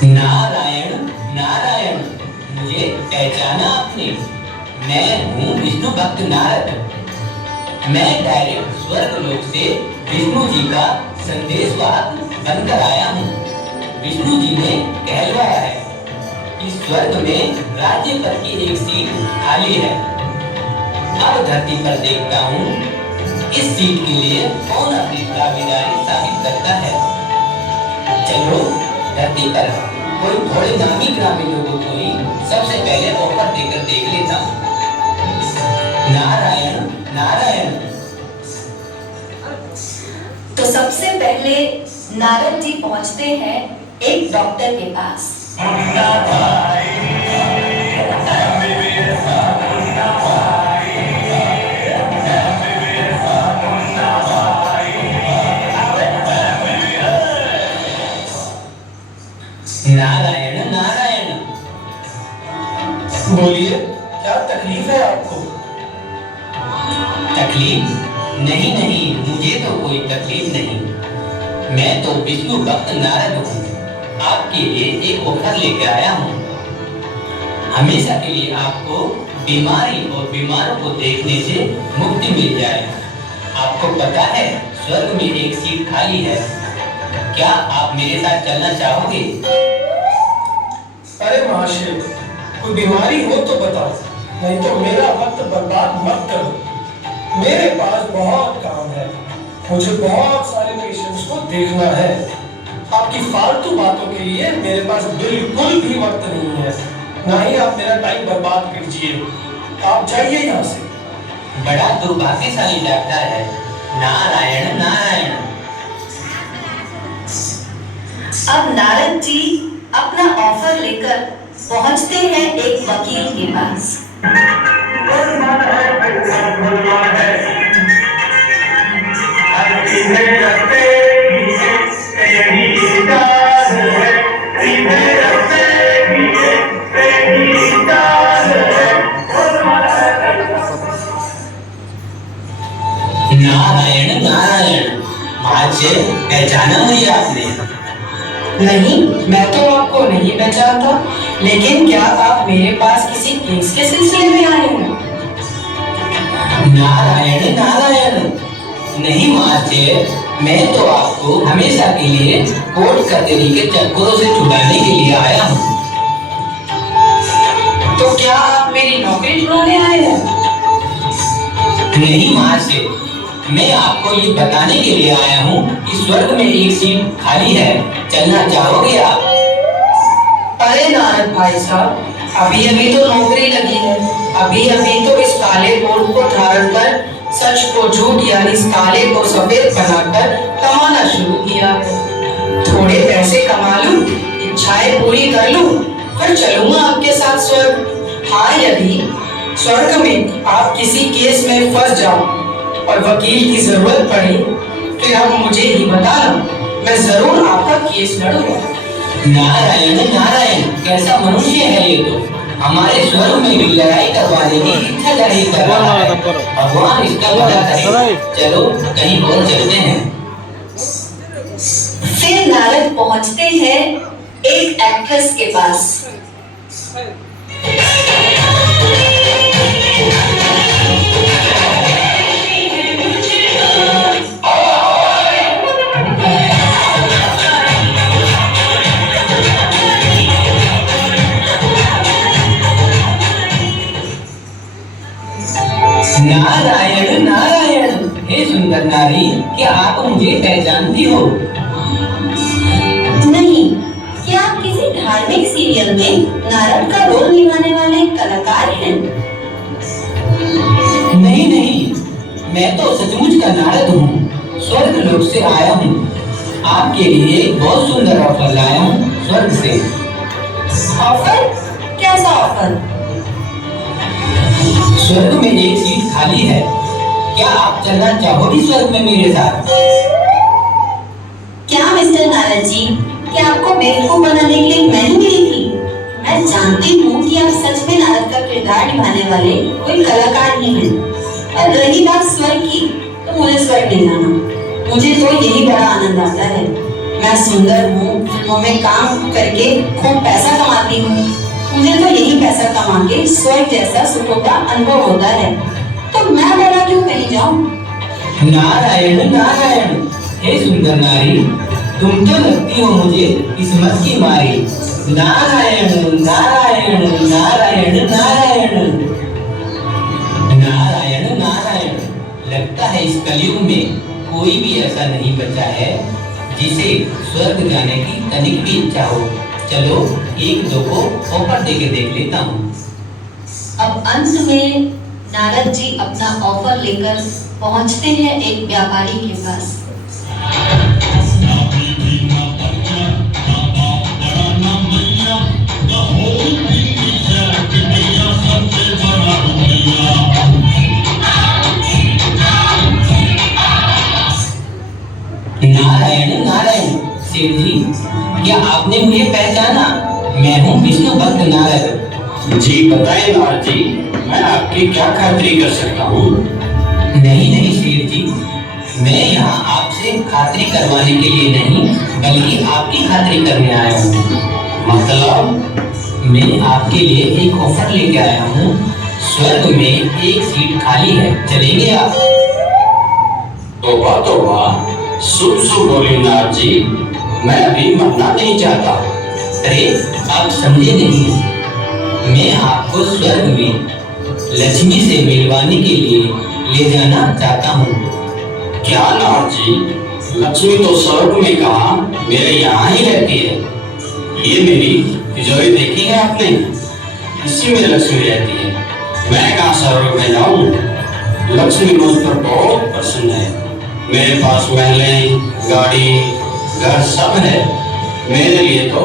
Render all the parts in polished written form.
नारायण नारायण, मुझे पहचाना आपने? मैं हूँ विष्णु भक्त नारद। मैं डायरेक्ट स्वर्ग लोक से विष्णु जी का संदेशवाहक बनकर आया हूँ। विष्णु जी ने कहलवाया है कि स्वर्ग में राज्य पद की एक सीट खाली है। अब धरती पर देखता हूँ इस सीट के लिए कौन अपनी दावेदारी साबित करता है। चलो धरती पर कोई थोड़े नामी ग्रामीण लोगों को ही सबसे पहले ऑफर देकर देख लेता हूँ। नारायण नारायण। तो सबसे पहले नारद जी पहुंचते हैं एक डॉक्टर के पास। नारायण नारायण। बोलिए, क्या तकलीफ है आपको? तकलीफ? नहीं नहीं, मुझे तो कोई तकलीफ नहीं। मैं तो विष्णु भक्त नारद हूँ। आपके लिए एक ऑफर लेके आया हूँ। हमेशा के लिए आपको बीमारी और बीमारों को देखने से मुक्ति मिल जाए। आपको पता है स्वर्ग में एक सीट खाली है। क्या आप मेरे साथ चलना चाहोगे? अरे महाशय, कोई बीमारी हो तो बताओ, नहीं तो मेरा वक्त बर्बाद मत करो। मेरे पास बहुत काम है, मुझे बहुत सारे पेशेंट्स को देखना है। आपकी फालतू बातों के लिए मेरे पास बिल्कुल भी वक्त नहीं है। ना ही आप मेरा टाइम बर्बाद कीजिए। आप जाइए यहाँ से। बड़ा दुर्भाग्यशाली डॉक्टर है। नारायण नारायण। अब नारद जी अपना ऑफर लेकर पहुंचते हैं एक वकील के पास। नारायण नारायण। महाशय, पहचाना मुझे आपने? नहीं, मैं तो आपको नहीं पहचानता, लेकिन क्या आप मेरे पास किसी केस के सिलसिले में आए हैं? नारायण नारायण। नहीं महाशय, मैं तो आपको हमेशा के लिए कोर्ट कचहरी के चक्करों से छुड़ाने के लिए आया हूँ। तो क्या आप मेरी नौकरी छुड़ाने आए हैं? नहीं महाशय, मैं आपको ये बताने के लिए आया हूँ कि स्वर्ग में एक सीट खाली है। चलना चाहोगे आप? अरे नारद भाई साहब, अभी अभी तो नौकरी लगी है। अभी अभी तो इस काले कोट को धारण कर सच को झूठ यानी इस काले को सफेद बनाकर कमाना शुरू किया है। थोड़े पैसे कमा लूं, इच्छाएं पूरी कर लूं, फिर चलूंगा आपके साथ स्वर्ग। हाँ, यदि स्वर्ग में आप किसी केस में फंस जाओ और वकील की जरूरत पड़ी, फिर आप मुझे ही बताना, मैं जरूर आपका केस लड़ूंगा। नारायण नारायण, कैसा मनुष्य है ये तो। हमारे स्वर्ग में भी लड़ाई करवाने की इच्छा जाहिर कर रहा है। भगवान इसका भला करे। चलो कहीं और चलते हैं। फिर नारद पहुंचते हैं एक एक्ट्रेस के पास। नारायण नारायण। हे सुंदर नारी, क्या आप मुझे पहचानती हो? नहीं, क्या आप किसी धार्मिक सीरियल में नारद का रोल निभाने वाले कलाकार हैं? नहीं नहीं, मैं तो सचमुच का नारद हूँ। स्वर्ग लोक से आया हूँ। आपके लिए एक बहुत सुंदर ऑफर लाया हूँ स्वर्ग से। ऑफर? कैसा ऑफर? स्वर्ग में एक सीट खाली है, क्या आप चलना चाहोगी स्वर्ग में मेरे साथ? क्या मिस्टर नारद जी, क्या आपको बेवकूफ बनाने के लिए मैं ही मिली थी? मैं जानती हूँ कि आप सच में नारद का किरदार निभाने वाले कोई कलाकार ही हैं। और रही बात स्वर्ग की, तो मुझे स्वर्ग नहीं जाना। मुझे तो यही बड़ा आनंद आता है। मैं सुंदर हूँ, फिल्मों में काम करके खूब पैसा कमाती हूँ। मुझे तो यही पैसा कमा के स्वर्ग जैसा सुखों का अनुभव होता है। तो मैं बड़ा क्यों कहीं जाऊँ? नारायण नारायण, हे सुंदर नारी, तुम तो लगती हो मुझे किस्मत की मारी। नारायण नारायण नारायण नारायण नारायण नारायण। लगता है इस कलयुग में कोई भी ऐसा नहीं बचा है जिसे स्वर्ग जाने की तनिक भी इच्छा हो। चलो एक दो को ऑफर दे के देख लेता हूँ। अब अंत में नारद जी अपना ऑफर लेकर पहुंचते हैं एक व्यापारी के पास। नारायण नारायण, सेठ जी, क्या आपने मुझे पहचाना? मैं हूँ विष्णु भक्त नारद। जी बताएं नारद जी, मैं आपकी क्या खातिरी कर सकता हूँ? नहीं नहीं सेठ जी, मैं यहाँ आपसे खातिरी करवाने के लिए नहीं बल्कि आपकी खातिरी करने आया हूँ। मतलब? मैं आपके लिए एक ऑफर लेके आया हूँ। स्वर्ग में एक सीट खाली है, चलेंगे आप? तोबा, शुभ शुभ बोली नारद जी, मैं अभी मरना नहीं चाहता। अरे आप समझे नहीं, मैं आपको स्वर्ग में लक्ष्मी से मिलवाने के लिए ले जाना चाहता हूँ। क्या नारद जी, लक्ष्मी तो स्वर्ग में कहाँ, मेरे यहाँ ही रहती है। ये मेरी तिजोरी देखी है आपने? इसी में लक्ष्मी रहती है। मैं कहाँ स्वर्ग में जाऊँ? लक्ष्मी मुझ पर बहुत प्रसन्न है। मेरे पास महलें, गाड़ी, घर सब है। मेरे लिए तो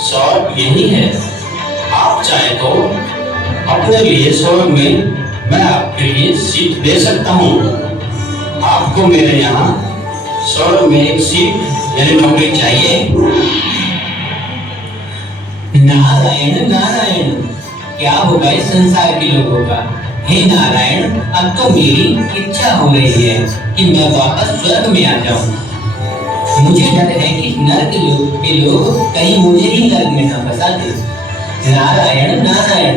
स्वर्ग यही है। आप चाहे तो अपने लिए स्वर्ग में मैं आपके लिए सीट दे सकता हूँ। आपको मेरे यहाँ स्वर्ग में एक सीट, मेरी नौकरी चाहिए? नारायण नारायण, क्या होगा इस संसार के लोगों का। हे नारायण, अब तो मेरी इच्छा हो रही है कि मैं वापस स्वर्ग में आ जाऊं। मुझे डर है कि नरक के लोग कहीं मुझे ही नरक में न फंसा दे। नारायण नारायण।